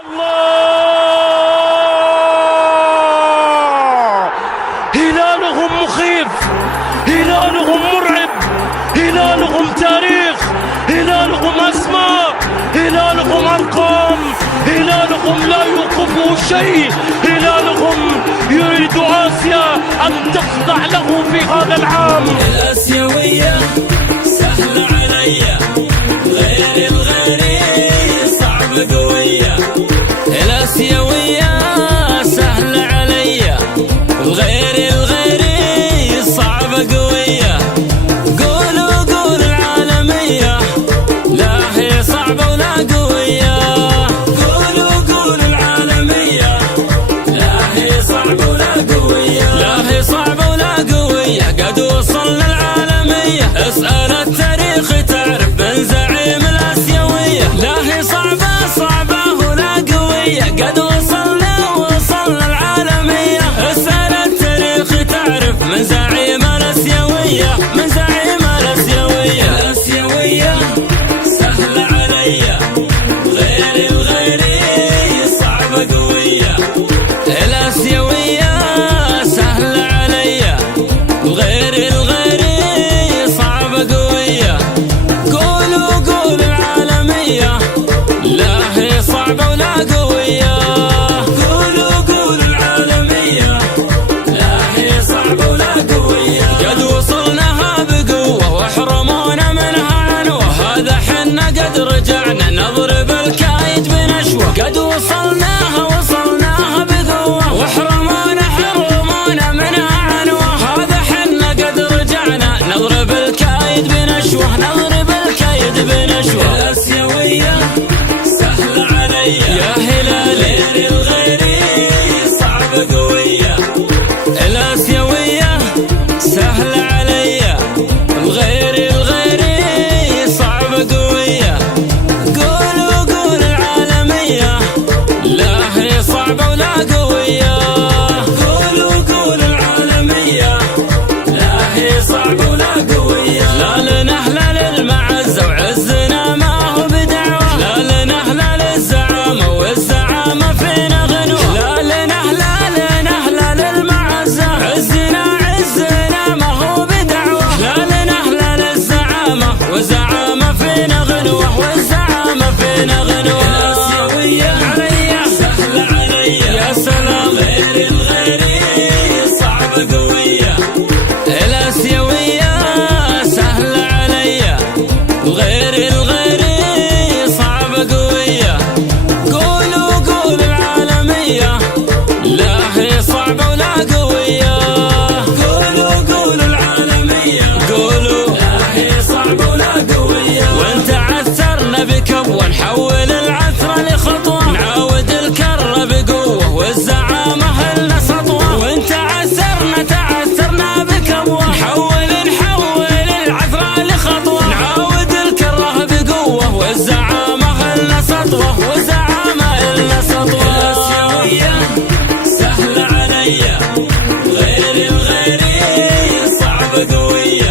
الله، هلالهم مخيف، هلالهم مرعب، هلالهم تاريخ، هلالهم أسماء، هلالهم أرقام، هلالهم لا يوقفه شيء، هلالهم يريد آسيا أن تخضع له في هذا العام. الآسيوية سهلة عليا، غير الغيري صعبة قوية. الآسيوية سهلة عليا، غير الغيري صعبة قوية. قولوا قول العالمية، لا هي صعبة ولا قوية. قولوا قول العالمية، لا هي صعبة ولا قوية. لا هي صعبة ولا قوية، قد وصلنا العالمية. اسأل التاريخ تعرف من زعيم الآسيوية. لا هي صعبة صعبة ولا قوية، قد وصلنا العالمية. اسأل التاريخ تعرف من زعيم الآسيوية، من زعيم الآسيوية. الآسيوية سهلة عليا، غير الغيري صعبة قوية. الآسيوية سهلة عليا، غير الغيري صعبة قوية. قولوا قول العالمية، لا هي صعبة ولا قوية. قولوا قول العالمية، لا هي صعبة ولا قوية. قد وصلناها بقوة وحرمونا منها عنوة. هذا حنا قد رجعنا نضرب الكايد بنشوة. قد وصلناها بقوة وحرمونا منها عنوة. هذا حنا قد رجعنا نضرب الكايد بنشوة، نضرب الكايد بنشوة. الآسيوية سهلة عليا، يا هلالي غير الغيري صعبة قوية. الآسيوية سهلة عليا، غير الغيري صعبة قوية. قولوا قول العالمية، لا هي صعبة ولا قوية. قولوا قول العالمية، لا هي صعبة ولا قوية. لا لنا هلال المعزة وعزنا ما هو بدعوة. لا لنا هلال الزعامة والزعامة فينا غنوة. لا لنا هلال المعزة، عزنا ما هو بدعوة. لا لنا هلال الزعامة والزعامة فينا غنوة، والزعامة فينا غنوة. الآسيوية عليا سهلة عليا، يا سلام غير الغيري صعبة قوية. الآسيوية سهلة عليا، غير الغيري صعبة قوية. قولوا قول العالمية، لا هي صعبة ولا قوية. قولوا قول العالمية، قولوا لا هي صعبة ولا قوية. وانت عثرنا بكبوة، نحول العثرة لخطوة. نعاود الكرة بقوة والزعامة هلنا سطوة. وانت تعثرنا بكبوة، نحول العثرة لخطوة. نعاود الكرة بقوة والزعامة هلنا سطوة، والزعامة هلنا سطوة. الآسيوية سهلة عليا، غير الغيري صعبة قوية.